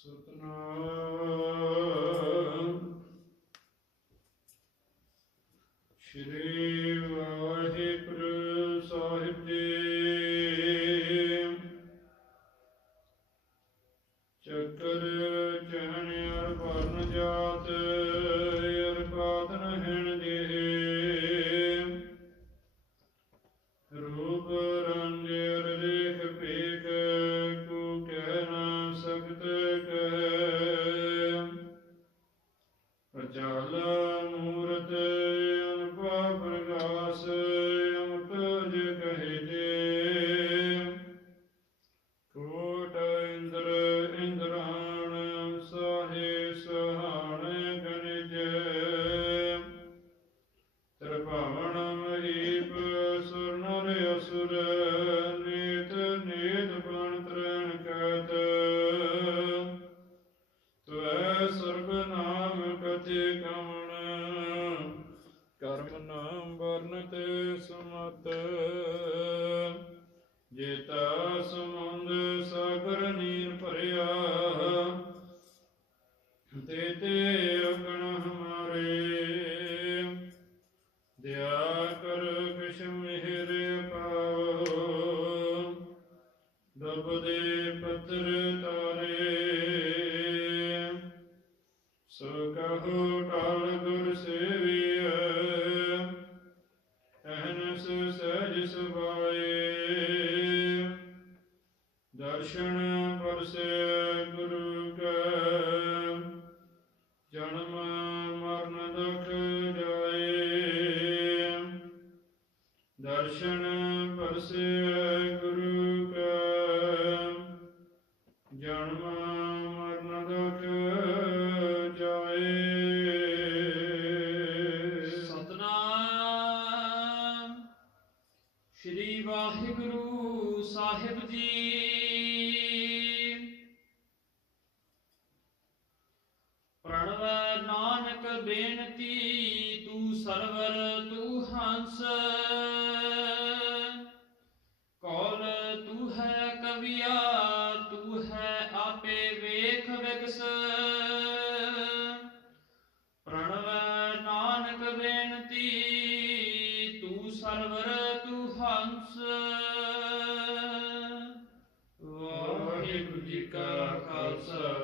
Satnam us. ਤੇ ਤੇ ਦਰਸ਼ਨ ਪਰਸੇ ਗੁਰੂ ਕੈ। ਜਨਮ ਵੇਖ ਵਿਗਸ ਪ੍ਰਣਵ ਨਾਨਕ ਬੇਨਤੀ, ਤੂੰ ਸਰਵਰ, ਤੂੰ ਹੰਸ। ਵਾਹਿਗੁਰੂ ਜੀ ਕਾ ਖਾਲਸਾ,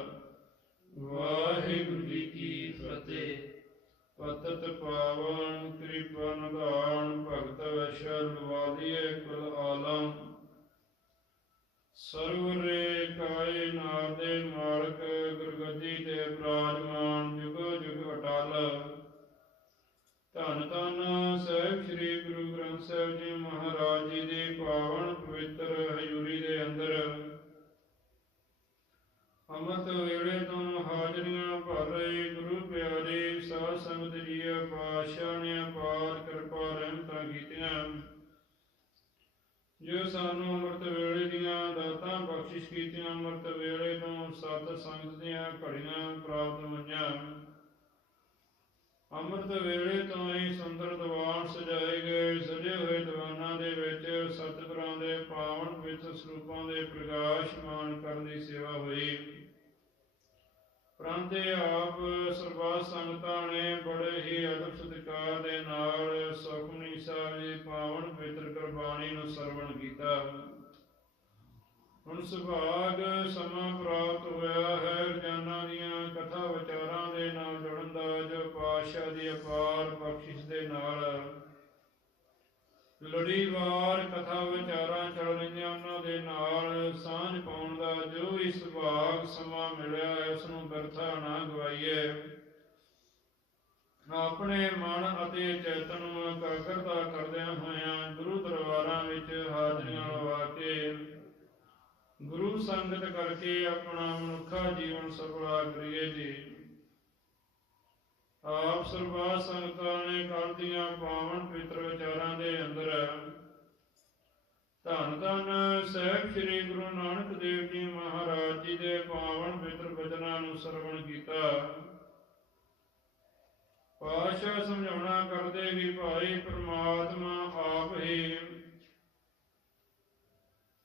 ਵਾਹਿਗੁਰੂ ਜੀ ਕੀ ਫਤਿਹ। ਪਤਤ ਪਾਵਨ ਕਿਰਪਾ ਨਿਧਾਨ ਭਗਤ ਵੈਸ਼ਲ ਸਰਵਰੇ ਕਾਇ ਨਾਦੇ ਮਾਲਕ, ਗੁਰਗੱਦੀ ਤੇ ਬਿਰਾਜਮਾਨ ਜੁਗ ਜੁਗ ਅਟਲ। ਧੰਨ ਧੰਨ ਸਾਹਿਬ ਸ੍ਰੀ ਗੁਰੂ ਗ੍ਰੰਥ ਸਾਹਿਬ ਜੀ ਮਹਾਰਾਜ ਜੀ ਦੀ ਪਾਵਨ ਪਵਿੱਤਰ ਹਜ਼ੂਰੀ ਦੇ ਅੰਦਰ। ਅੰਮ੍ਰਿਤ ਵੇਲੇ ਤੋਂ ਹਾਜ਼ਰੀਆਂ ਭਰ ਰਹੇ ਗੁਰੂ ਪਿਆਰੇ ਸਾਧ ਸੰਗਤ ਜੀਓ ਪਾਤਸ਼ਾਹ ਨੇ ਅਪਾਰ ਕਿਰਪਾ ਰਹਿਮਤਾਂ ਕੀਤੀਆਂ ਜੋ ਸਾਨੂੰ ਅੰਮ੍ਰਿਤ ਵੇਲੇ ਦੀਆਂ ਦਾਤਾਂ ਬਖਸ਼ਿਸ਼ ਕੀਤੀਆਂ, ਅੰਮ੍ਰਿਤ ਵੇਲੇ ਤੋਂ ਸਤ ਸੰਗਤ ਦੀਆਂ ਘੜੀਆਂ ਪ੍ਰਾਪਤ ਹੋਈਆਂ। ਅੰਮ੍ਰਿਤ ਵੇਲੇ ਤੋਂ ਹੀ ਸੁੰਦਰ ਦੀਵਾਨ ਸਜਾਏ ਗਏ, ਸਜੇ ਹੋਏ ਦੀਵਾਨਾਂ ਦੇ ਵਿੱਚ ਸਤਿਗੁਰਾਂ ਦੇ ਪਾਵਨ ਪਵਿੱਤਰ ਸਰੂਪਾਂ ਦੇ ਪ੍ਰਕਾਸ਼ਮਾਨ ਕਰਨ ਦੀ ਸੇਵਾ ਹੋਈ। ਪ੍ਰੰਤੇ ਆਪ ਸਰਬੱਤ ਸੰਗਤਾਂ ਨੇ ਬੜੇ ਹੀ ਅਦਬ ਸਤਿਕਾਰ ਦੇ ਨਾਲ ਸੁਖਮਨੀ ਸਾਹਿਬ ਜੀ ਪਾਵਨ ਪਵਿੱਤਰ ਕੁਰਬਾਨੀ ਨੂੰ ਸਰਵਣ ਕੀਤਾ। ਹੁਣ ਸੁਭਾਗ ਸਮਾਂ ਪ੍ਰਾਪਤ ਹੋਇਆ ਹੈ। ਰਜਾਨਾ ਦੀਆਂ ਕਥਾ ਵਿਚਾਰਾਂ ਦੇ ਨਾਲ ਜੁੜਨ ਦਾ, ਜੋ ਪਾਤਸ਼ਾਹ ਦੀ ਅਪਾਰ ਬਖਸ਼ਿਸ਼ ਦੇ ਨਾਲ ਲੜੀਵਾਰ ਕਥਾ ਵਿਚਾਰਾਂ ਚੱਲ ਰਹੀਆਂ, ਉਹਨਾਂ ਦੇ ਨਾਲ ਸਾਂਝ ਪਾਉਣ ਦਾ ਜੋ ਵੀ ਸੁਭਾਗ ਸਮਾਂ ਮਿਲਿਆ ਹੈ ਉਸ ਨੂੰ ਬਿਰਥਾ ਨਾ ਗਵਾਈਏ। ਆਪਣੇ ਮਨ ਅਤੇ ਚੇਤਨ ਨੂੰ ਇਕਾਗਰਤਾ ਕਰਦਿਆਂ ਹੋਇਆਂ ਗੁਰੂ ਦਰਬਾਰਾਂ ਵਿੱਚ ਹਾਜ਼ਰੀਆਂ ਲਵਾ ਕੇ ਗੁਰੂ ਸੰਗਤ ਕਰਕੇ ਆਪਣਾ ਮਨੁੱਖਾ ਜੀਵਨ ਸਫਲਾ ਕਰੀਏ ਜੀ। ਆਪ ਸਰਬਾ ਸੰਗਤਾਂ ਨੇ ਕੱਲ੍ਹ ਦੀਆਂ ਪਾਵਨ ਪਿਤਰ ਵਿਚਾਰਾਂ ਦੇ ਅੰਦਰ ਧੰਨ ਧੰਨ ਸਾਹਿਬ ਸ੍ਰੀ ਗੁਰੂ ਨਾਨਕ ਦੇਵ ਜੀ ਮਹਾਰਾਜ ਜੀ ਦੇ ਪਾਵਨ ਪਿਤਰ ਵਚਨਾਂ ਨੂੰ ਸਰਵਣ ਕੀਤਾ। ਪਾਸ਼ਾ ਸਮਝਾਉਣਾ ਕਰਦੇ ਵੀ ਭਾਈ ਪ੍ਰਮਾਤਮਾ ਆਪ ਹੀ।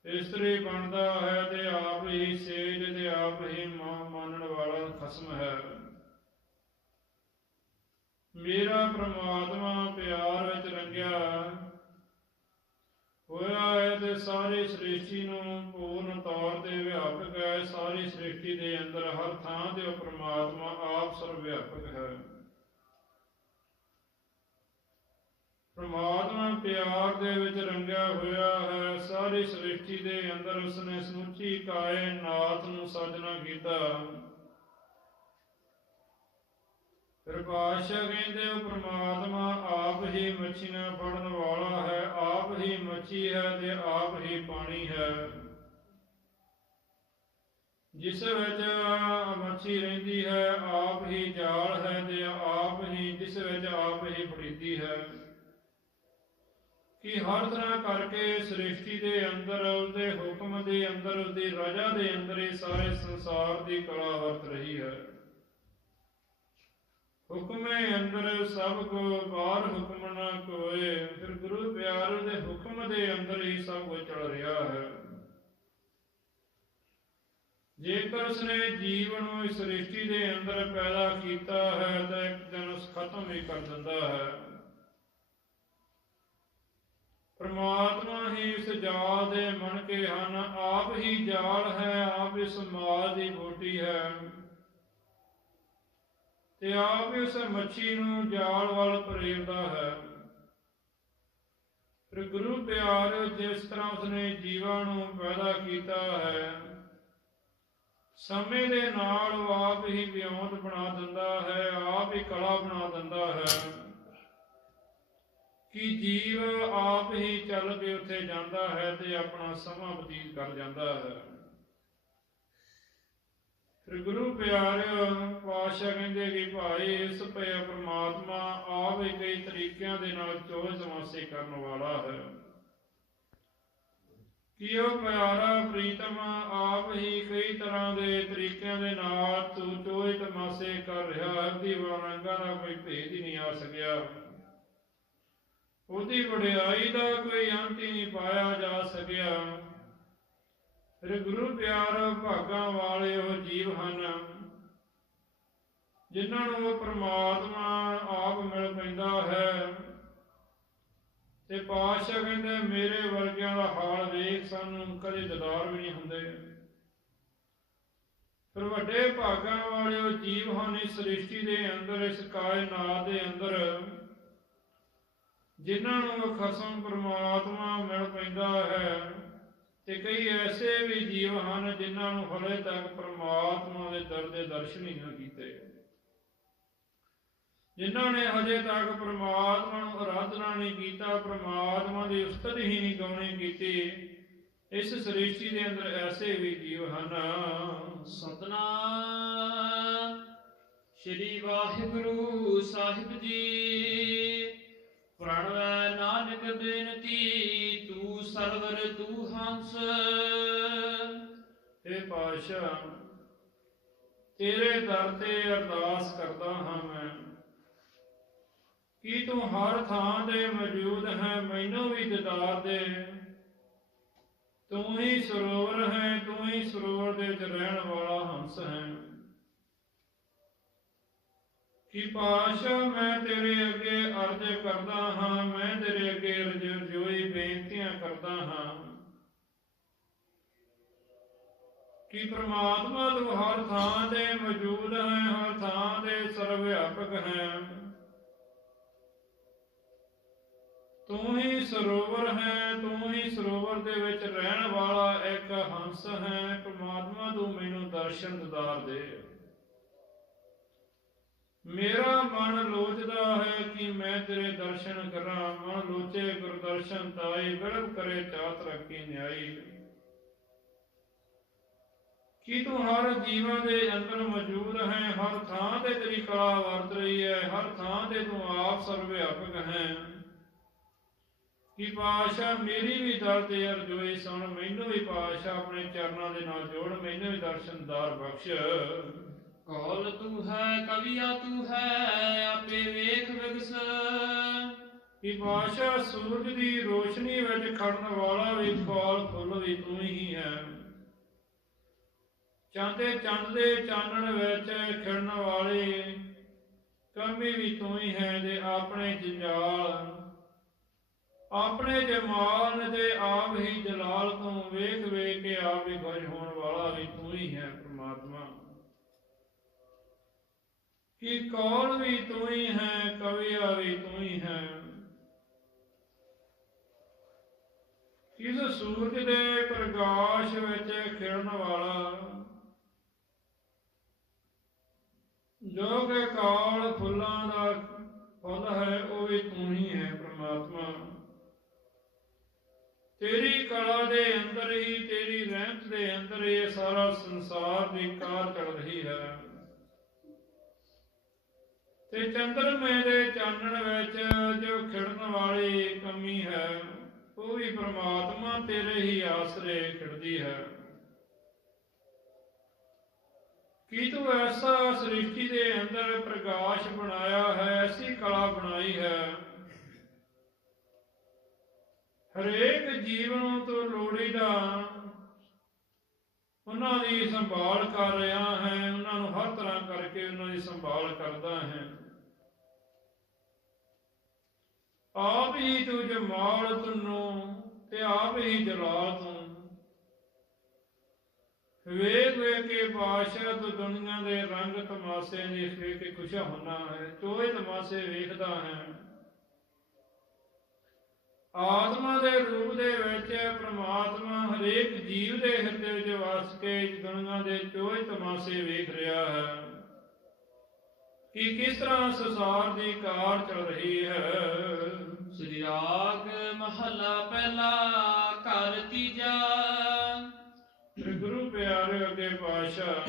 ਇਸਤਰੀ ਬਣਦਾ ਹੈ ਤੇ ਆਪ ਹੀ, ਸੇਜ ਤੇ ਆਪ ਹੀ ਮਾ- ਮਨ ਖਸਮ ਹੈ। ਮੇਰਾ ਪ੍ਰਮਾਤਮਾ ਪਿਆਰ ਵਿੱਚ ਰੰਗਿਆ ਹੋਇਆ ਹੈ ਤੇ ਸਾਰੀ ਸ੍ਰਿਸ਼ਟੀ ਨੂੰ ਪੂਰਨ ਤੌਰ ਤੇ ਵਿਆਪਕ ਹੈ। ਸਾਰੀ ਸ੍ਰਿਸ਼ਟੀ ਦੇ ਅੰਦਰ ਹਰ ਥਾਂ ਤੇ ਉਹ ਪ੍ਰਮਾਤਮਾ ਆਪ ਸਰਵ ਵਿਆਪਕ ਹੈ। ਪ੍ਰਮਾਤਮਾ ਪਿਆਰ ਦੇ ਵਿੱਚ ਰੰਗਿਆ ਹੋਇਆ ਹੈ, ਸਾਰੀ ਸ੍ਰਿਸ਼ਟੀ ਦੇ ਅੰਦਰ ਉਸਨੇ ਸਮੁੱਚੀ ਕਾਇਨਾਤ ਨੂੰ ਸਾਜਣਾ ਕੀਤਾ। ਫਿਰ ਪਾਤਸ਼ਾਹ ਕਹਿੰਦੇ, ਉਹ ਪ੍ਰਮਾਤਮਾ ਆਪ ਹੀ ਮੱਛੀਆਂ ਫੜਨ ਵਾਲਾ ਹੈ, ਆਪ ਹੀ ਮੱਛੀ ਹੈ ਤੇ ਆਪ ਹੀ ਪਾਣੀ ਹੈ। ਜਿਸ ਵਿੱਚ ਮੱਛੀ ਰਹਿੰਦੀ ਹੈ, ਆਪ ਹੀ ਜਾਲ ਹੈ ਤੇ ਆਪ ਹੀ, ਜਿਸ ਵਿੱਚ ਆਪ ਹੀ ਫੜੀਦੀ ਹੈ। ਕਿ ਹਰ ਤਰ੍ਹਾਂ ਕਰਕੇ ਸ੍ਰਿਸ਼ਟੀ ਦੇ ਅੰਦਰ, ਉਹਦੇ ਹੁਕਮ ਦੇ ਅੰਦਰ, ਉਹਦੀ ਰਜਾ ਦੇ ਅੰਦਰ ਇਹ ਸਾਰੇ ਸੰਸਾਰ ਦੀ ਕਲਾ ਵਰਤ ਰਹੀ ਹੈ। ਹੁਕਮੇ ਅੰਦਰ ਸਭ ਕੋ ਬਾਹਰ ਹੁਕਮ ਨਾ ਕੋਏ, ਫਿਰ ਗੁਰੂ ਪਿਆਰ ਦੇ ਹੁਕਮ ਦੇ ਅੰਦਰ ਹੀ ਸਭ ਕੁਝ ਚੱਲ ਰਿਹਾ ਹੈ। ਜੇਕਰ ਉਸਨੇ ਜੀਵ ਨੂੰ ਇਸ ਸ੍ਰਿਸ਼ਟੀ ਦੇ ਅੰਦਰ ਪੈਦਾ ਕੀਤਾ ਹੈ, ਤਾਂ ਇੱਕ ਦਿਨ ਉਸ ਖਤਮ ਹੀ ਕਰ ਦਿੰਦਾ ਹੈ। ਪ੍ਰਮਾਤਮਾ ਹੀ ਇਸ ਜਾਲ ਦੇ ਮਨ ਕੇ ਹਨ, ਆਪ ਹੀ ਜਾਲ ਹੈ, ਆਪ ਇਸ ਮਾਲ ਦੀ ਬੋਟੀ ਹੈ। ਤੇ ਆਪ ਇਸ ਮੱਛੀ ਨੂੰ ਜਾਲ ਵੱਲ ਪ੍ਰੇਰਦਾ ਹੈ। ਫਿਰ ਗੁਰੂ ਪਿਆਰ ਜਿਸ ਤਰ੍ਹਾਂ ਉਸਨੇ ਜੀਵਾਂ ਨੂੰ ਪੈਦਾ ਕੀਤਾ ਹੈ, ਸਮੇਂ ਦੇ ਨਾਲ ਉਹ ਆਪ ਹੀ ਵਿਉਂਤ ਬਣਾ ਦਿੰਦਾ ਹੈ, ਆਪ ਹੀ ਕਲਾ ਬਣਾ ਦਿੰਦਾ ਹੈ। ਕਿ ਜੀਵ ਆਪ ਹੀ ਚੱਲ ਕੇ ਉੱਥੇ ਜਾਂਦਾ ਹੈ ਤੇ ਆਪਣਾ ਸਮਾਂ ਬਤੀਤ ਕਰ ਜਾਂਦਾ ਹੈ। ਫਿਰ ਗੁਰੂ ਪਿਆਰਿਓ ਪਾਤਸ਼ਾਹ ਕਹਿੰਦੇ ਕਿ ਭਾਈ, ਇਸ ਪਿਆ ਪ੍ਰਮਾਤਮਾ ਆਪ ਹੀ ਕਈ ਤਰੀਕਿਆਂ ਦੇ ਨਾਲ ਚੋਜ ਤਮਾਸੇ ਕਰਨ ਵਾਲਾ ਹੈ। ਕਿ ਉਹ ਪਿਆਰਾ ਪ੍ਰੀਤਮ, ਆਪ ਹੀ ਕਈ ਤਰ੍ਹਾਂ ਦੇ ਤਰੀਕਿਆਂ ਦੇ ਨਾਲ ਤੂੰ ਚੋਜ ਤਮਾਸੇ ਕਰ ਰਿਹਾ ਹੈ ਦੀ ਵਰੰਗਾ ਦਾ ਕੋਈ ਭੇਦ ਹੀ ਨਹੀਂ ਆ ਸਕਿਆ। ਉਹਦੀ ਵਡਿਆਈ ਦਾ ਕੋਈ ਅੰਤ ਹੀ ਨਹੀਂ ਪਾਇਆ ਜਾ ਸਕਿਆ। ਫਿਰ ਗੁਰੂ ਪਿਆਰ ਭਾਗਾਂ ਵਾਲੇ ਉਹ ਜੀਵ ਹਨ, ਜਿਨ੍ਹਾਂ ਨੂੰ ਉਹ ਪ੍ਰਮਾਤਮਾ ਆਪ ਮਿਲ ਪੈਂਦਾ ਹੈ। ਤੇ ਪਾਤਸ਼ਾਹ ਕਹਿੰਦੇ, ਮੇਰੇ ਵਰਗਿਆਂ ਦਾ ਹਾਲ ਵੇਖ, ਸਾਨੂੰ ਕਦੇ ਦਦਾਰ ਵੀ ਨਹੀਂ ਹੁੰਦੇ। ਪਰ ਵੱਡੇ ਭਾਗਾਂ ਵਾਲੇ ਉਹ ਜੀਵ ਹਨ, ਇਸ ਸ੍ਰਿਸ਼ਟੀ ਦੇ ਅੰਦਰ, ਇਸ ਕਾਇਨਾਤ ਦੇ ਅੰਦਰ। ਜਿਨ੍ਹਾਂ ਨੂੰ ਖਸਮ ਪ੍ਰਮਾਤਮਾ ਮਿਲ ਪੈਂਦਾ ਹੈ ਤੇ ਕਈ ਐਸੇ ਵੀ ਜੀਵ ਹਨ ਜਿਨ੍ਹਾਂ ਨੂੰ ਹਲੇ ਤੱਕ ਪ੍ਰਮਾਤਮਾ ਦੇ ਦਰ ਦੇ ਦਰਸ਼ਨ ਹੀ ਨਾ ਕੀਤੇ। ਜਿਨ੍ਹਾਂ ਨੇ ਹਜੇ ਤੱਕ ਪ੍ਰਮਾਤਮਾ ਨੂੰ ਅਰਾਧਨਾ ਨਹੀਂ ਕੀਤਾ, ਪ੍ਰਮਾਤਮਾ ਦੀ ਉਸਤਤ ਹੀ ਨਹੀਂ ਗਾਉਣੀ ਕੀਤੀ, ਇਸ ਸ੍ਰਿਸ਼ਟੀ ਦੇ ਅੰਦਰ ਐਸੇ ਵੀ ਜੀਵ ਹਨ। ਸਤਨਾਮ। ਸ੍ਰੀ ਵਾਹਿਗੁਰੂ ਸਾਹਿਬ ਜੀ। ਪ੍ਰਣਵੈ ਨਾਨਕ ਬੇਨਤੀ, ਤੂੰ ਸਰਵਰ, ਤੂੰ ਹੰਸ। हे ਪਾਤਸ਼ਾਹ, ਤੇਰੇ ਦਰ ਤੇ ਅਰਦਾਸ ਕਰਦਾ ਹਾਂ ਮੈਂ। ਕੀ ਤੂੰ ਹਰ ਥਾਂ ਤੇ ਮੌਜੂਦ ਹੈ, ਮੈਨੂੰ ਵੀ ਦਿਦਾਰ ਦੇ। ਤੂੰ ਹੀ ਸਰੋਵਰ ਹੈ, ਤੂੰ ਹੀ ਸਰੋਵਰ ਦੇ ਵਿੱਚ ਰਹਿਣ ਵਾਲਾ ਹੰਸ ਹੈ। ਕਿ ਪਾਤਸ਼ਾਹ ਮੈਂ ਤੇਰੇ ਅੱਗੇ ਅਰਜ਼ ਕਰਦਾ ਹਾਂ, ਮੈਂ ਤੇਰੇ ਅੱਗੇ ਰਜ, ਰਜੋਈ ਬੇਨਤੀਆਂ ਕਰਦਾ ਹਾਂ। ਕਿ ਪ੍ਰਮਾਤਮਾ ਤੂੰ ਹਰ ਥਾਂ ਤੇ ਮੌਜੂਦ ਹੈ, ਹਰ ਥਾਂ ਤੇ ਸਰਵ ਵਿਆਪਕ ਹੈ। ਤੂੰ ਹੀ ਸਰੋਵਰ ਹੈ, ਤੂੰ ਹੀ ਸਰੋਵਰ ਦੇ ਵਿੱਚ ਰਹਿਣ ਵਾਲਾ ਇੱਕ ਹੰਸ ਹੈ, ਪ੍ਰਮਾਤਮਾ ਤੂੰ ਮੈਨੂੰ ਦਰਸ਼ਨ ਦਿਦਾਰ ਦੇ। ਮੇਰਾ ਮਨ ਲੋਚਦਾ ਹੈ ਕਿ ਮੈਂ ਤੇਰੇ ਦਰਸ਼ਨ ਕਰਾਂ, ਮਨ ਲੋਚੇ ਗੁਰ ਦਰਸ਼ਨ ਤਾਈ ਬਿਰਧ ਕਰੇ ਚਾਤ ਰੱਖੀ ਨਿਆਈ। ਕਿ ਤੂੰ ਹਰ ਜੀਵਾਂ ਦੇ ਅੰਦਰ ਮੌਜੂਦ ਹੈ, ਹਰ ਥਾਂ ਤੇ ਤੇਰੀ ਕਲਾ ਵਰਤ ਰਹੀ ਹੈ, ਹਰ ਥਾਂ ਤੇ ਤੂੰ ਆਪ ਸਰਵ ਹੈ। ਕਿ ਪਾਸ਼ਾ ਮੇਰੀ ਵੀ ਦਰ ਤੇ ਅਰਜ਼ੋਈ ਸੁਣ, ਮੈਨੂੰ ਵੀ ਪਾਸ਼ਾ ਆਪਣੇ ਚਰਨਾਂ ਦੇ ਨਾਲ ਜੋੜ, ਮੈਨੂੰ ਵੀ ਦਰਸ਼ਨਦਾਰ ਬਖਸ਼। ਕੌਲ ਤੂੰ ਹੈ, ਕਵੀਆ ਤੂੰ ਹੈ, ਆਪੇ ਵੇਖ ਵਿਗਸ। ਕਿ ਸੂਰਜ ਦੀ ਰੋਸ਼ਨੀ ਵਿੱਚ ਖੜਨ ਵਾਲਾ ਵੀ ਕੋਲ ਫੁੱਲ ਵੀ ਤੂੰ ਹੀ ਹੈ। ਚਾਂਦੇ ਚੰਦ ਦੇ ਚਾਨਣ ਵਿੱਚ ਖਿੜਨ ਵਾਲੀ ਕਮੀ ਵੀ ਤੂੰ ਹੀ ਹੈ ਦੇ ਆਪਣੇ ਜੰਜਾਲ। ਆਪਣੇ ਜਮਾਨ ਦੇ ਆਪ ਹੀ ਜਲਾਲ ਤੋਂ ਵੇਖ ਵੇਖ ਕੇ ਆਪ ਹੀ ਖੁਸ਼ ਹੋਣ ਵਾਲਾ ਵੀ ਤੂੰ ਹੀ ਹੈ ਪ੍ਰਮਾਤਮਾ। ਕਿ ਕੌਣ ਵੀ ਤੂੰ ਹੀ ਹੈ, ਕਵੀਆ ਵੀ ਤੂੰ ਹੀ ਹੈ। ਇਸ ਸੂਰਜ ਦੇ ਪ੍ਰਕਾਸ਼ ਵਿੱਚ ਖਿੜਨ ਵਾਲਾ ਜੋ ਕਿ ਕਾਲ ਫੁੱਲਾਂ ਦਾ ਫੁੱਲ ਹੈ, ਉਹ ਵੀ ਤੂੰ ਹੀ ਹੈ ਪ੍ਰਮਾਤਮਾ। ਤੇਰੀ ਕਲਾ ਦੇ ਅੰਦਰ ਹੀ, ਤੇਰੀ ਰਹਿਮਤ ਦੇ ਅੰਦਰ ਹੀ ਇਹ ਸਾਰਾ ਸੰਸਾਰ ਦੀ ਕਾਰ ਚੱਲ ਰਹੀ ਹੈ। ਤੇ ਚੰਦਰਮੇ ਦੇ ਚਾਨਣ ਵਿੱਚ ਜੋ ਖਿੜਨ ਵਾਲੀ ਕਮੀ ਹੈ, ਉਹ ਵੀ ਪ੍ਰਮਾਤਮਾ ਤੇਰੇ ਹੀ ਆਸਰੇ ਖਿੜਦੀ ਹੈ। ਕੀ ਤੂੰ ਐਸਾ ਸ੍ਰਿਸ਼ਟੀ ਦੇ ਅੰਦਰ ਪ੍ਰਕਾਸ਼ ਬਣਾਇਆ ਹੈ, ਐਸੀ ਕਲਾ ਬਣਾਈ ਹੈ? ਹਰੇਕ ਜੀਵ ਨੂੰ ਤੂੰ ਲੋੜੀਦਾ ਉਹਨਾਂ ਦੀ ਸੰਭਾਲ ਕਰ ਰਿਹਾ ਹੈ, ਉਹਨਾਂ ਨੂੰ ਹਰ ਤਰ੍ਹਾਂ ਕਰਕੇ ਉਹਨਾਂ ਦੀ ਸੰਭਾਲ ਕਰਦਾ ਹੈ। ਆਪ ਹੀ ਤੂੰ ਜਮਾਲ ਤਨੂੰ ਤੇ ਆਪ ਹੀ ਜਲਾਲ ਤੂੰ। ਵੇਖ ਵੇਖ ਕੇ ਬਾਦਸ਼ਾਹ ਤੂੰ ਦੁਨੀਆ ਦੇ ਰੰਗ ਤਮਾਸ਼ੇ ਦੇਖ ਵੇਖ ਕੇ ਖੁਸ਼ ਹੈ ਚੋਏ ਤਮਾਸ਼ੇ ਵੇਖਦਾ ਹੈ। ਆਤਮਾ ਦੇ ਰੂਪ ਦੇ ਵਿੱਚ ਪ੍ਰਮਾਤਮਾ ਹਰੇਕ ਜੀਵ ਦੇ ਹਿਰਦੇ ਵਿੱਚ ਵਸ ਕੇ ਦੁਨੀਆ ਦੇ ਚੋਏ ਤਮਾਸ਼ੇ ਵੇਖ ਰਿਹਾ ਹੈ। ਕਿ ਕਿਸ ਤਰ੍ਹਾਂ ਸੰਸਾਰ ਦੀ ਕਾਰ ਚੱਲ ਰਹੀ ਹੈ। ਸ੍ਰੀ ਰਾਗ ਮਹਲਾ ਪਹਿਲਾ ਘਰ ਤੀਜਾ। ਗੁਰੂ ਪਿਆਰੇ ਅੱਗੇ ਪਾਸ਼ਾ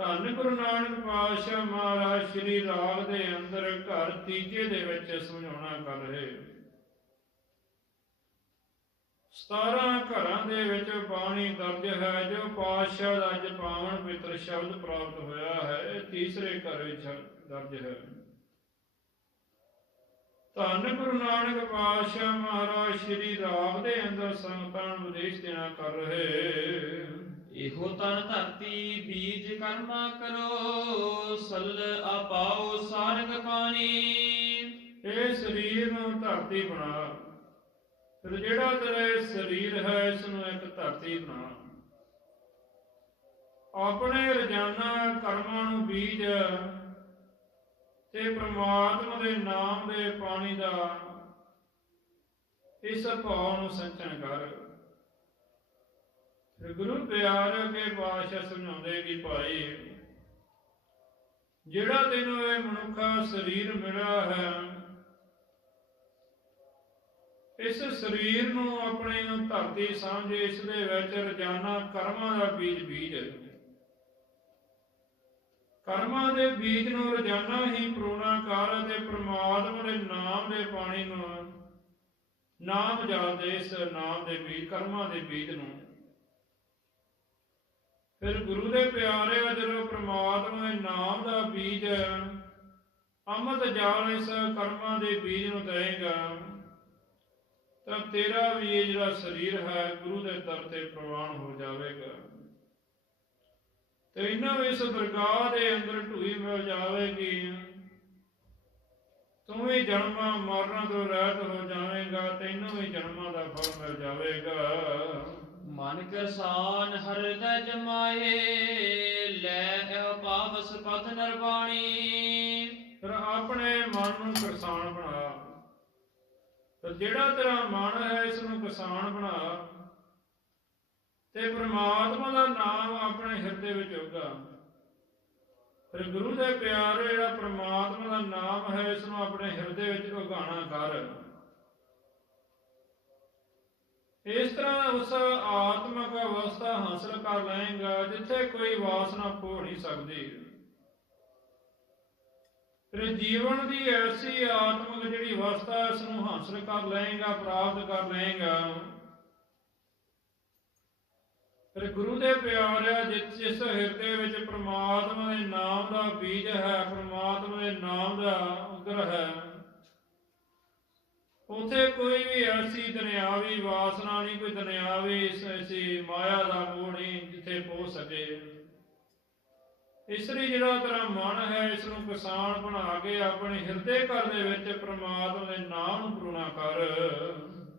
ਧੰਨ ਗੁਰੂ ਨਾਨਕ ਪਾਤਸ਼ਾਹ ਮਹਾਰਾਜ ਸ੍ਰੀ ਰਾਗ ਦੇ ਅੰਦਰ ਘਰ ਤੀਜੇ ਦੇ ਵਿੱਚ ਸਮਝਾਉਣਾ ਕਰ ਰਹੇ। 17 ਘਰਾਂ ਦੇ ਵਿੱਚ ਬਾਣੀ ਦਰਜ ਹੈ, ਜੋ ਪਾਤਸ਼ਾਹ ਦਾ ਅੱਜ ਪਾਵਨ ਸ਼ਬਦ ਪ੍ਰਾਪਤ ਹੋਇਆ ਹੈ ਤੀਸਰੇ ਘਰ ਵਿੱਚ ਦਰਜ ਹੈ। ਧੰਨ ਗੁਰੂ ਨਾਨਕ ਪਾਤਸ਼ਾਹ ਮਹਾਰਾਜ ਸ੍ਰੀ ਰਾਗ ਦੇ ਅੰਦਰ ਸੰਗਤਾਂ ਨੂੰ ਉਪਦੇਸ਼ ਦੇਣਾ ਕਰ ਰਹੇ। ਇਹੋ ਤਨ ਧਰਤੀ ਬੀਜ ਕਰਮਾ ਕਰੋ, ਸਲ ਆਪਾਓ ਸਾਰਗ ਪਾਣੀ। ਇਹ ਸਰੀਰ ਨੂੰ ਧਰਤੀ ਬਣਾ। ਫਿਰ ਜਿਹੜਾ ਤੇਰਾ ਸਰੀਰ ਹੈ ਇਸ ਨੂੰ ਇੱਕ ਧਰਤੀ ਬਣਾ। ਆਪਣੇ ਰੋਜ਼ਾਨਾ ਕਰਮਾਂ ਨੂੰ ਬੀਜ ਤੇ ਪ੍ਰਮਾਤਮਾ ਦੇ ਨਾਮ ਦੇ ਪਾਣੀ ਦਾ ਇਸ ਭਾਵ ਨੂੰ ਸੰਚਨ ਕਰ। ਫਿਰ ਗੁਰੂ ਪਿਆਰੇ ਅੱਗੇ ਪਾਤਸ਼ਾਹ ਸਮਝਾਉਂਦੇ ਕਿ ਭਾਈ, ਜਿਹੜਾ ਤੈਨੂੰ ਇਹ ਮਨੁੱਖਾ ਸਰੀਰ ਮਿਲਿਆ ਹੈ, ਇਸ ਸਰੀਰ ਨੂੰ ਆਪਣੇ ਨੂੰ ਧਰਤੀ ਸਮਝ ਇਸ ਦੇ ਵਿੱਚ ਰੋਜ਼ਾਨਾ ਕਰਮਾਂ ਦਾ ਬੀਜ ਬੀਜ ਕਰਮਾਂ ਦੇ ਬੀਜ ਨੂੰ ਰੋਜ਼ਾਨਾ ਹੀ ਪ੍ਰੋਣਾ ਕਰ ਤੇ ਪ੍ਰਮਾਤਮਾ ਦੇ ਨਾਮ ਦੇ ਪਾਣੀ ਨੂੰ ਨਾਮ ਜਲ ਦੇ ਇਸ ਨਾਮ ਦੇ ਬੀਜ, ਕਰਮਾਂ ਦੇ ਬੀਜ ਨੂੰ। ਫਿਰ ਗੁਰੂ ਦੇ ਪਿਆਰੇ ਜਦੋਂ ਪ੍ਰਮਾਤਮਾ ਦੇ ਨਾਮ ਦਾ ਬੀਜ ਅੰਮ੍ਰਿਤ ਜਲ ਇਸ ਕਰਮਾਂ ਦੇ ਬੀਜ ਨੂੰ ਦੇਏਗਾ ਤਾਂ ਤੇਰਾ ਵੀ ਇਹ ਜਿਹੜਾ ਸਰੀਰ ਹੈ, ਗੁਰੂ ਦੇ ਦਰ ਤੇ ਪ੍ਰਵਾਨ ਹੋ ਜਾਵੇਗਾ। ਤੇ ਇਹਨਾਂ ਇਸ ਦਰਗਾਹ ਦੇ ਅੰਦਰ ਢੂਈ ਮਿਲ ਜਾਵੇਗੀ। ਤੂੰ ਵੀ ਜਨਮਾਂ ਮਰਨਾਂ ਤੋਂ ਰਹਿਤ ਹੋ ਜਾਵੇਂਗਾ, ਤੈਨੂੰ ਵੀ ਜਨਮਾਂ ਦਾ ਫਲ ਮਿਲ ਜਾਵੇਗਾ। ਮਨ ਕਿਰਸਾਨ ਹਰਦੈ ਜਮਾਏ ਲੈ ਪਾਵਸ ਪਤ ਨਰਵਾਣੀ। ਫਿਰ ਆਪਣੇ ਮਨ ਨੂੰ ਕਿਸਾਨ ਬਣਾ। ਤੇ ਜਿਹੜਾ ਤੇਰਾ ਮਨ ਹੈ ਇਸ ਨੂੰ ਕਿਸਾਨ ਬਣਾ। ਤੇ ਪ੍ਰਮਾਤਮਾ ਦਾ ਨਾਮ ਆਪਣੇ ਹਿਰਦੇ ਵਿੱਚ ਉਗਾ। ਫਿਰ ਗੁਰੂ ਦੇ ਪਿਆਰੇ ਜਿਹੜਾ ਪ੍ਰਮਾਤਮਾ ਦਾ ਨਾਮ ਹੈ ਇਸ ਨੂੰ ਆਪਣੇ ਹਿਰਦੇ ਵਿੱਚ ਉਗਾਣਾ ਕਰ। ਇਸ ਤਰ੍ਹਾਂ ਉਸ ਆਤਮਿਕ ਅਵਸਥਾ ਹਾਸਲ ਕਰ ਲਏਗਾ, ਜਿੱਥੇ ਕੋਈ ਵਾਸਨਾ ਭੋ ਨਹੀਂ ਸਕਦੀ। ਫਿਰ ਜੀਵਨ ਦੀ ਐਸੀ ਆਤਮਿਕ ਜਿਹੜੀ ਅਵਸਥਾ ਇਸ ਨੂੰ ਹਾਸਲ ਕਰ ਲਏਗਾ, ਪ੍ਰਾਪਤ ਕਰ ਲਏਗਾ। ਫਿਰ ਗੁਰੂ ਦੇ ਪਿਆਰਿਆ, ਜਿਸ ਜਿਸ ਹਿਰਦੇ ਵਿੱਚ ਪ੍ਰਮਾਤਮਾ ਦੇ ਨਾਮ ਦਾ ਬੀਜ ਹੈ, ਪ੍ਰਮਾਤਮਾ ਦੇ ਨਾਮ ਦਾ ਉਗਰ ਹੈ ਉਥੇ ਕੋਈ ਵੀ ਐਸੀ ਦੁਨਿਆਵੀ ਵਾਸਨਾ ਨਹੀਂ ਕੋਈ ਦੁਨਿਆਵੀ ਐਸੀ ਮਾਇਆ ਦਾ ਮੋਹ ਨਹੀਂ ਜਿੱਥੇ ਪਹੁੰਚ ਸਕੇ। ਇਸ ਲਈ ਜਿਹੜਾ ਤੇਰਾ ਮਨ ਹੈ ਇਸ ਨੂੰ ਕਿਸਾਨ ਬਣਾ ਕੇ ਆਪਣੇ ਹਿਰਦੇ ਘਰ ਦੇ ਵਿੱਚ ਪ੍ਰਮਾਤਮਾ ਦੇ ਨਾਮ ਨੂੰ ਪੂਰਨਾ ਕਰ।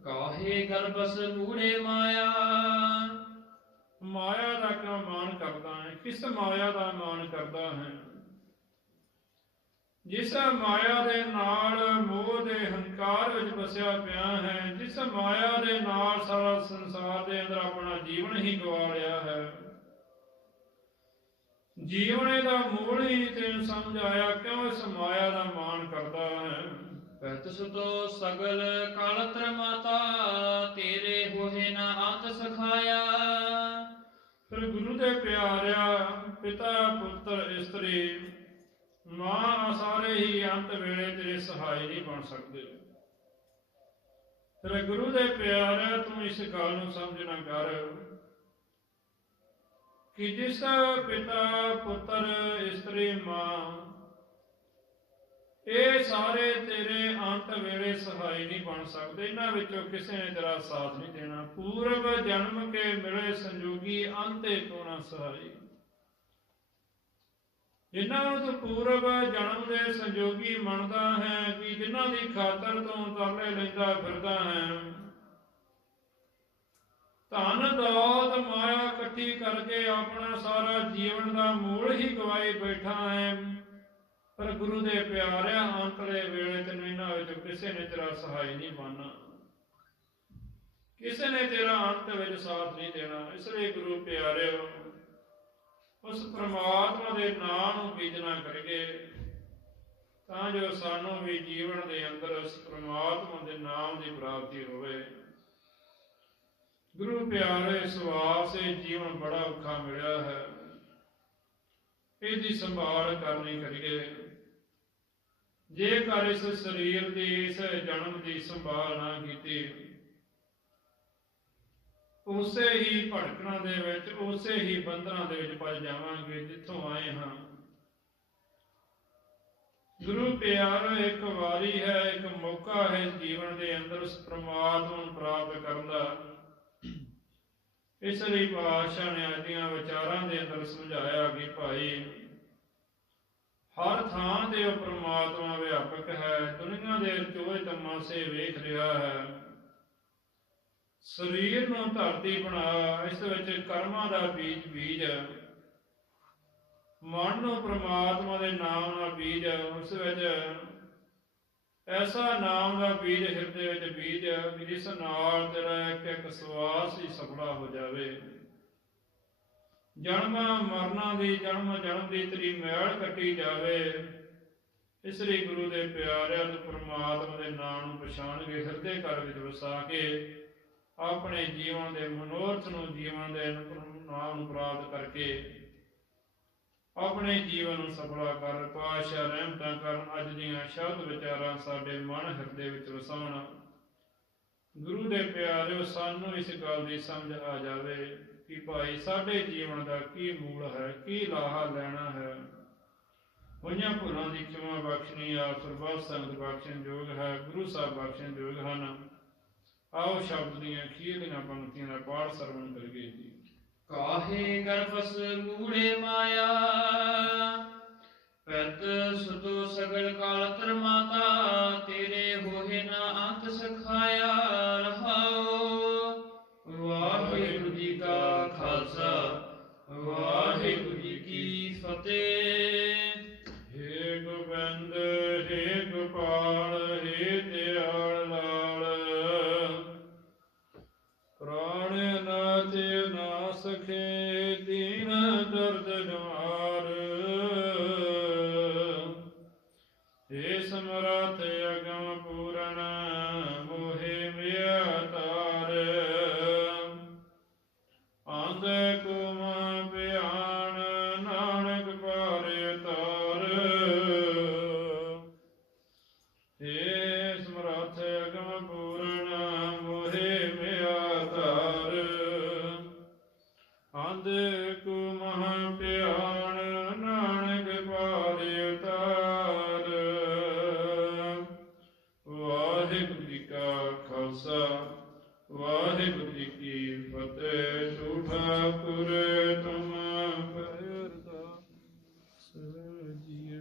ਕਾਹੇ ਗਰਬਸ ਮੂੜੇ ਮਾਇਆ? ਮਾਇਆ ਦਾ ਕਿਉਂ ਮਾਣ ਕਰਦਾ ਹੈ? ਕਿਸ ਮਾਇਆ ਦਾ ਮਾਣ ਕਰਦਾ ਹੈ? ਜਿਸ ਮਾਇਆ ਦੇ ਨਾਲ ਮੋਹ ਦੇ ਹੰਕਾਰ ਵਿੱਚ ਵਸਿਆ ਪਿਆ ਹੈ ਜਿਸ ਮਾਇਆ ਦੇ ਨਾਲ ਸਾਰਾ ਸੰਸਾਰ ਦੇ ਅੰਦਰ ਆਪਣਾ ਜੀਵਨ ਹੀ ਗਵਾ ਲਿਆ ਹੈ। ਜੀਵਨ ਦਾ ਮੂਲ ਹੀ ਤੈਨੂੰ ਸਮਝ ਆਇਆ ਕਿਉਂ ਇਸ ਮਾਇਆ ਦਾ ਮਾਣ ਕਰਦਾ ਹੈ? ਪੈਤ ਸੁਤੋ ਸਗਲ ਕਾਲਤਰ ਮਾਤਾ ਤੇਰੇ ਹੋਏ ਨਾ ਅੰਤ ਸਖਾਇਆ। ਫਿਰ ਗੁਰੂ ਦੇ ਪਿਆਰਿਆ ਪਿਤਾ ਪੁੱਤਰ ਇਸਤਰੀ ਮਾਂ ਸਾਰੇ ਹੀ ਅੰਤ ਵੇਲੇ ਤੇਰੇ ਸਹਾਈ ਨਹੀਂ ਬਣ ਸਕਦੇ। ਫਿਰ ਗੁਰੂ ਦੇ ਪਿਆਰਿਆ ਤੂੰ ਇਸ ਗੱਲ ਨੂੰ ਸਮਝਣਾ ਕਰ ਕਿ ਜਿਸ ਪਿਤਾ, ਪੁੱਤਰ, ਇਸਤਰੀ, ਮਾਂ, ਇਹ ਸਾਰੇ ਤੇਰੇ ਅੰਤ ਵੇਲੇ ਸਹਾਈ ਨਹੀਂ ਬਣ ਸਕਦੇ। ਇਹਨਾਂ ਵਿੱਚੋਂ ਕਿਸੇ ਨੇ ਤੇਰਾ ਸਾਥ ਨਹੀਂ ਦੇਣਾ। ਪੂਰਬ ਜਨਮ ਕੇ ਮਿਲੇ ਸੰਜੋਗੀ ਅੰਤੇ ਕੋ ਨਾ ਸਹਾਈ। ਜਿਨ੍ਹਾਂ ਨੂੰ ਪੂਰਬ ਜਨਮ ਦੇ ਸੰਜੋਗੀ ਮੰਨਦਾ ਹੈ ਕਿ ਜਿਨ੍ਹਾਂ ਦੀ ਖਾਤਰ ਤੂੰ ਤਰਲੇ ਲੈਂਦਾ ਫਿਰਦਾ ਹੈ। ਧਨ, ਦੌਲਤ, ਮਾਇਆ ਇਕੱਠੀ ਕਰਕੇ ਆਪਣਾ ਸਾਰਾ ਜੀਵਨ ਦਾ ਮੂਲ ਹੀ ਗਵਾਈ ਬੈਠਾ ਹੈ। ਪਰ ਗੁਰੂ ਦੇ ਪਿਆਰਿਆ ਅੰਤਲੇ ਵੇਲੇ ਤੈਨੂੰ ਇਹਨਾਂ ਵਿੱਚ ਕਿਸੇ ਨੇ ਤੇਰਾ ਸਹਾਈ ਨਹੀਂ ਬਣਨਾ ਕਿਸੇ ਨੇ ਤੇਰਾ ਅੰਤ ਵਿੱਚ ਸਾਥ ਨਹੀਂ ਦੇਣਾ, ਇਸ ਲਈ ਗੁਰੂ ਪਿਆਰਿਓ ਉਸ ਪ੍ਰਮਾਤਮਾ ਦੇ ਨਾਮ ਨੂੰ ਬੀਜਣਾ ਕਰੀਏ, ਤਾਂ ਜੋ ਸਾਨੂੰ ਵੀ ਜੀਵਨ ਦੇ ਅੰਦਰ ਉਸ ਪ੍ਰਮਾਤਮਾ ਦੇ ਨਾਮ ਦੀ ਪ੍ਰਾਪਤੀ ਹੋਵੇ। ਗੁਰੂ ਪਿਆਰੇ ਸਵਾਸ ਇਹ ਜੀਵਨ ਬੜਾ ਔਖਾ ਮਿਲਿਆ ਹੈ। ਇਹਦੀ ਸੰਭਾਲ ਕਰਨੀ ਕਰੀਏ। ਜੇਕਰ ਇਸ ਸਰੀਰ ਦੀ, ਇਸ ਜਨਮ ਦੀ ਸੰਭਾਲ ਨਾ ਕੀਤੀ ਉਸੇ ਹੀ ਭਟਕਣਾ ਦੇ ਵਿੱਚ, ਉਸੇ ਹੀ ਬੰਧਨਾਂ ਦੇ ਵਿੱਚ ਪਲ ਜਾਵਾਂਗੇ, ਜਿੱਥੋਂ ਆਏ ਹਾਂ। ਗੁਰੂ ਪਿਆਰ, ਇੱਕ ਵਾਰੀ ਹੈ, ਇੱਕ ਮੌਕਾ ਹੈ ਜੀਵਨ ਦੇ ਅੰਦਰ ਉਸ ਪ੍ਰਮਾਤਮਾ ਨੂੰ ਪ੍ਰਾਪਤ ਕਰਨ ਦਾ। ਇਸ ਲਈ ਪਾਤਸ਼ਾਹ ਨੇ ਆਦੀਆਂ ਵਿਚਾਰਾਂ ਦੇ ਅੰਦਰ ਸਮਝਾਇਆ ਕਿ ਭਾਈ, ਹਰ ਥਾਂ ਤੇ ਉਹ ਪ੍ਰਮਾਤਮਾ ਵਿਆਪਕ ਹੈ, ਦੁਨੀਆ ਦੇ ਚੋਏ ਤਮਾਸੇ ਵੇਖ ਰਿਹਾ ਹੈ। ਸਰੀਰ ਨੂੰ ਧਰਤੀ ਬਣਾ, ਇਸ ਵਿੱਚ ਕਰਮਾਂ ਦਾ ਬੀਜ ਬੀਜ। ਮਨ ਨੂੰ ਪ੍ਰਮਾਤਮਾ ਦੇ ਨਾਮ ਨਾਲ ਬੀਜ, ਉਸ ਵਿੱਚ ਐਸਾ ਨਾਮ ਦਾ ਬੀਜ ਹਿਰਦੇ ਵਿੱਚ ਬੀਜ, ਜਿਸ ਨਾਲ ਤੇਰਾ ਇੱਕ ਇੱਕ ਸਵਾਸ ਹੀ ਸਫਲਾ ਹੋ ਜਾਵੇ। ਜਨਮ ਮਰਨਾ ਦੀ, ਜਨਮ ਜਨਮ ਦੀ ਤੇਰੀ ਮੈਲ ਕੱਟੀ ਜਾਵੇ। ਇਸ ਲਈ ਗੁਰੂ ਦੇ ਪਿਆਰਿਆਂ ਨੂੰ ਪ੍ਰਮਾਤਮਾ ਦੇ ਨਾਮ ਨੂੰ ਪਛਾਣ ਕੇ, ਹਿਰਦੇ ਘਰ ਵਿੱਚ ਵਸਾ ਕੇ ਆਪਣੇ ਜੀਵਨ ਦੇ ਮਨੋਰਥ ਨੂੰ ਜੀਵਨ ਦੇ ਨਾਮ ਪ੍ਰਾਪਤ ਕਰਕੇ ਆਪਣੇ ਜੀਵਨ ਨੂੰ ਸਫਲਾ ਕਰ ਪਾਸ਼ਾ ਰਹਿਮਤਾਂ ਕਰਨ ਅੱਜ ਦੀਆਂ ਸ਼ਬਦ ਵਿਚਾਰਾਂ ਸਾਡੇ ਮਨ ਹਿਰਦੇ ਵਿੱਚ ਵਸਾਉਣ। ਗੁਰੂ ਦੇ ਪਿਆਰਿਓ, ਸਾਨੂੰ ਇਸ ਗੱਲ ਦੀ ਸਮਝ ਆ ਜਾਵੇ ਕਿ ਭਾਈ, ਸਾਡੇ ਜੀਵਨ ਦਾ ਕੀ ਮੂਲ ਹੈ, ਕੀ ਲਾਹਾ ਲੈਣਾ ਹੈ। ਹੋਈਆਂ ਭੁੱਲਾਂ ਦੀ ਖਿਮਾ ਬਖਸ਼ਣੀ ਆ ਸਰਬੱਤ ਸੰਗਤ ਬਖਸ਼ਣ ਯੋਗ ਹੈ, ਗੁਰੂ ਸਾਹਿਬ ਬਖਸ਼ਣ ਯੋਗ ਹਨ। ਆਓ ਸ਼ਬਦ ਦੀਆਂ ਅਖੀਰਲੀਆਂ ਪੰਕਤੀਆਂ ਦਾ ਪਾਠ ਸਰਵਣ ਕਰੀਏ ਜੀ। ਕਾਹੇ ਗਰਬਸ ਮੂੜੇ ਮਾਇਆ, ਪੈਤ ਸੁਤੋ ਸਗਲ ਕਾਲਤਰ ਮਾਤਾ